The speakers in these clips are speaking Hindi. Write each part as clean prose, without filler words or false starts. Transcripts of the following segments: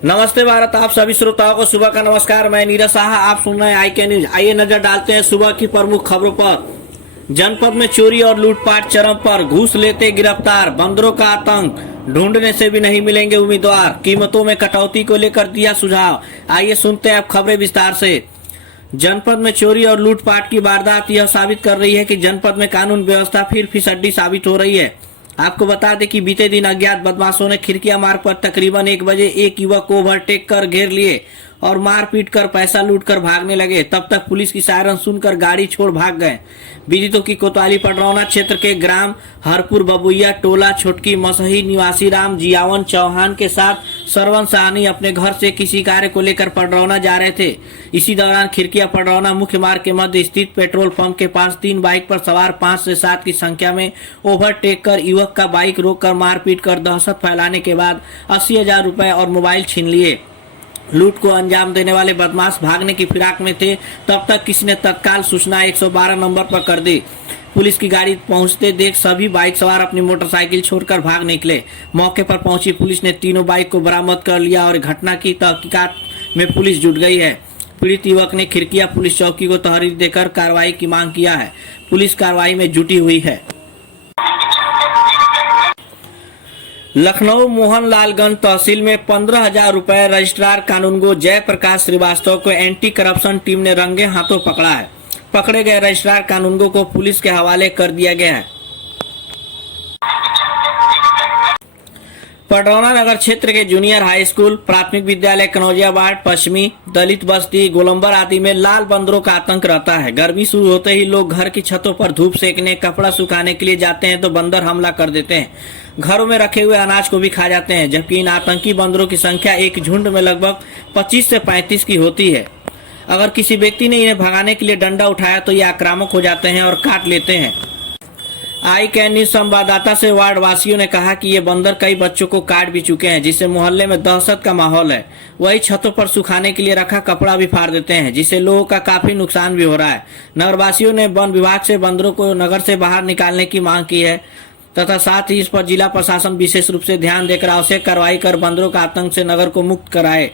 नमस्ते भारत। आप सभी श्रोताओं को सुबह का नमस्कार। मैं नीरज साहा, आप सुन रहे हैं आई के न्यूज। आइए नजर डालते हैं सुबह की प्रमुख खबरों पर। जनपद में चोरी और लूटपाट चरम पर, घूस लेते गिरफ्तार, बंदरों का आतंक, ढूंढने से भी नहीं मिलेंगे उम्मीदवार, कीमतों में कटौती को लेकर दिया सुझाव। आइए सुनते हैं अब खबरें विस्तार से। जनपद में चोरी और लूटपाट की वारदात यह साबित कर रही है कि जनपद में कानून व्यवस्था फिर फिसड्डी साबित हो रही है। आपको बता दें कि बीते दिन अज्ञात बदमाशों ने खिड़किया मार्ग पर तकरीबन 1 बजे एक युवक को ओवरटेक कर घेर लिए और मारपीट कर पैसा लूटकर भागने लगे। तब तक पुलिस की सायरन सुनकर गाड़ी छोड़ भाग गए। विदितों की कोतवाली पडरौना क्षेत्र के ग्राम हरपुर बबुइया टोला छोटकी मसही निवासी राम जियावन चौहान के साथ सरवन साहनी अपने घर से किसी कार्य को लेकर पडरौना जा रहे थे। इसी दौरान खिड़किया पडरौना मुख्य मार्ग के मध्य स्थित पेट्रोल पंप के पास 3 बाइक पर सवार 5 से 7 की संख्या में ओवरटेक कर युवक का बाइक रोककर मारपीट कर दहशत फैलाने के बाद 80,000 रुपए और मोबाइल छीन लिए। लूट को अंजाम देने वाले बदमाश भागने की फिराक में थे। तब तक किसी ने तत्काल सूचना 112 नंबर पर कर दी। पुलिस की गाड़ी पहुंचते देख सभी बाइक सवार अपनी मोटरसाइकिल छोड़कर भाग निकले। मौके पर पहुंची पुलिस ने तीनों बाइक को बरामद कर लिया और घटना की तहकीकात में पुलिस जुट गई है। पीड़ित युवक ने खिड़किया पुलिस चौकी को तहरीर देकर कार्रवाई की मांग किया है। पुलिस कार्रवाई में जुटी हुई है। लखनऊ मोहनलालगंज तहसील में 15,000 रुपए रजिस्ट्रार कानूनगो जयप्रकाश श्रीवास्तव को एंटी करप्शन टीम ने रंगे हाथों पकड़ा है। पकड़े गए रजिस्ट्रार कानूनगो को पुलिस के हवाले कर दिया गया है। पडरौना नगर क्षेत्र के जूनियर हाई स्कूल, प्राथमिक विद्यालय कनौजिया वार्ड, पश्चिमी दलित बस्ती, गोलंबर आदि में लाल बंदरों का आतंक रहता है। गर्मी शुरू होते ही लोग घर की छतों पर धूप सेकने, कपड़ा सुखाने के लिए जाते हैं तो बंदर हमला कर देते हैं। घरों में रखे हुए अनाज को भी खा जाते हैं। जबकि इन आतंकी बंदरों की संख्या एक झुंड में लगभग 25 से 35 की होती है। अगर किसी व्यक्ति ने इन्हें भगाने के लिए डंडा उठाया तो ये आक्रामक हो जाते हैं और काट लेते हैं। आई कैन न्यूज संवाददाता से वार्ड वासियों ने कहा कि ये बंदर कई बच्चों को काट भी चुके हैं, जिससे मोहल्ले में दहशत का माहौल है। वही छतों पर सुखाने के लिए रखा कपड़ा भी फाड़ देते हैं, जिससे लोगों का काफी नुकसान भी हो रहा है। नगरवासियों ने वन विभाग से बंदरों को नगर से बाहर निकालने की मांग की है तथा साथ ही इस पर जिला प्रशासन विशेष रूप से ध्यान देकर आवश्यक कार्रवाई कर बंदरों का आतंक से नगर को मुक्त कराए।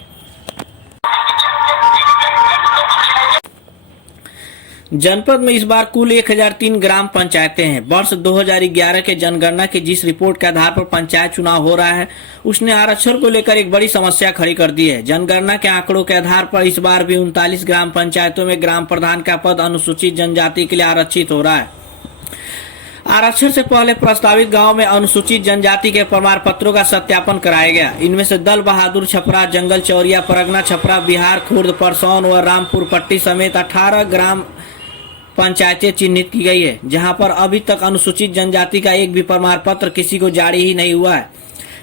जनपद में इस बार कुल 1003 ग्राम पंचायतें हैं। वर्ष 2011 के जनगणना की जिस रिपोर्ट के आधार पर पंचायत चुनाव हो रहा है, उसने आरक्षण को लेकर एक बड़ी समस्या खड़ी कर दी है। जनगणना के आंकड़ों के आधार पर इस बार भी 39 ग्राम पंचायतों में ग्राम प्रधान का पद अनुसूचित जनजाति के लिए आरक्षित हो रहा है। आरक्षण से पहले प्रस्तावित गांव में अनुसूचित जनजाति के प्रमाण पत्रों का सत्यापन कराया गया। इनमें से दल बहादुर छपरा, जंगल चौरिया, परगना छपरा, बिहार खुर्द, परसौन व रामपुर पट्टी समेत 18 ग्राम पंचायतें चिन्हित की गई है, जहां पर अभी तक अनुसूचित जनजाति का एक भी प्रमाण पत्र किसी को जारी ही नहीं हुआ है।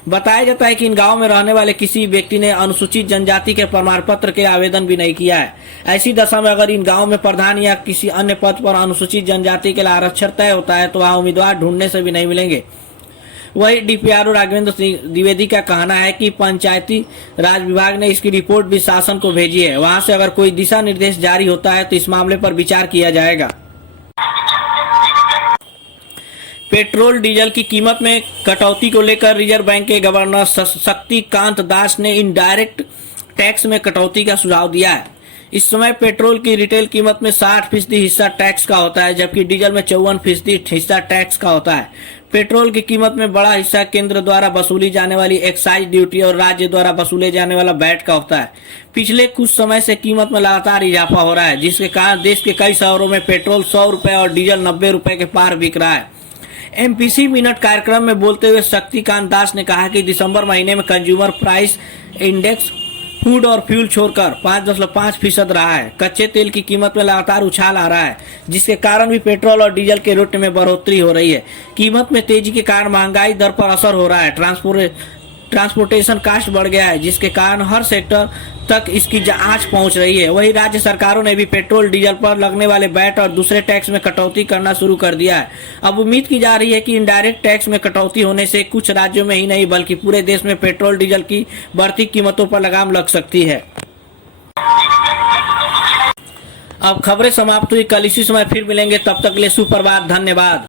बताया जाता है कि इन गांवों में रहने वाले किसी व्यक्ति ने अनुसूचित जनजाति के प्रमाण पत्र के आवेदन भी नहीं किया है। ऐसी दशा में अगर इन गांवों में प्रधान या किसी अन्य पद पर अनुसूचित जनजाति के लिए आरक्षण तय होता है तो वहाँ उम्मीदवार ढूंढने से भी नहीं मिलेंगे। वही डीपीआरओ राघवेंद्र सिंह द्विवेदी का कहना है कि पंचायती राज विभाग ने इसकी रिपोर्ट भी शासन को भेजी है। वहां से अगर कोई दिशा निर्देश जारी होता है तो इस मामले पर विचार किया जाएगा। पेट्रोल डीजल की कीमत में कटौती को लेकर रिजर्व बैंक के गवर्नर शक्तिकांत दास ने इनडायरेक्ट टैक्स में कटौती का सुझाव दिया है। इस समय पेट्रोल की रिटेल कीमत में 60% हिस्सा टैक्स का होता है, जबकि डीजल में 54% हिस्सा टैक्स का होता है। पेट्रोल की कीमत में बड़ा हिस्सा केंद्र द्वारा वसूली जाने वाली एक्साइज ड्यूटी और राज्य द्वारा वसूले जाने वाला वैट का होता है। पिछले कुछ समय से कीमत में लगातार इजाफा हो रहा है, जिसके कारण देश के कई शहरों में पेट्रोल 100 रुपए और डीजल 90 रुपए के पार बिक रहा है। एमपीसी मिनट कार्यक्रम में बोलते हुए शक्तिकांत दास ने कहा कि दिसंबर महीने में कंज्यूमर प्राइस इंडेक्स फूड और फ्यूल छोड़कर 5.5% रहा है। कच्चे तेल की कीमत में लगातार उछाल आ रहा है, जिसके कारण भी पेट्रोल और डीजल के रेट में बढ़ोतरी हो रही है। कीमत में तेजी के कारण महंगाई दर पर असर हो रहा है। ट्रांसपोर्टेशन कास्ट बढ़ गया है, जिसके कारण हर सेक्टर तक इसकी आंच पहुंच रही है। वही राज्य सरकारों ने भी पेट्रोल डीजल पर लगने वाले वैट और दूसरे टैक्स में कटौती करना शुरू कर दिया है। अब उम्मीद की जा रही है कि इनडायरेक्ट टैक्स में कटौती होने से कुछ राज्यों में ही नहीं बल्कि पूरे देश में पेट्रोल डीजल की बढ़ती कीमतों पर लगाम लग सकती है। अब खबरें समाप्त हुई। कल इसी समय फिर मिलेंगे, तब तक के लिए सुप्रभात, धन्यवाद।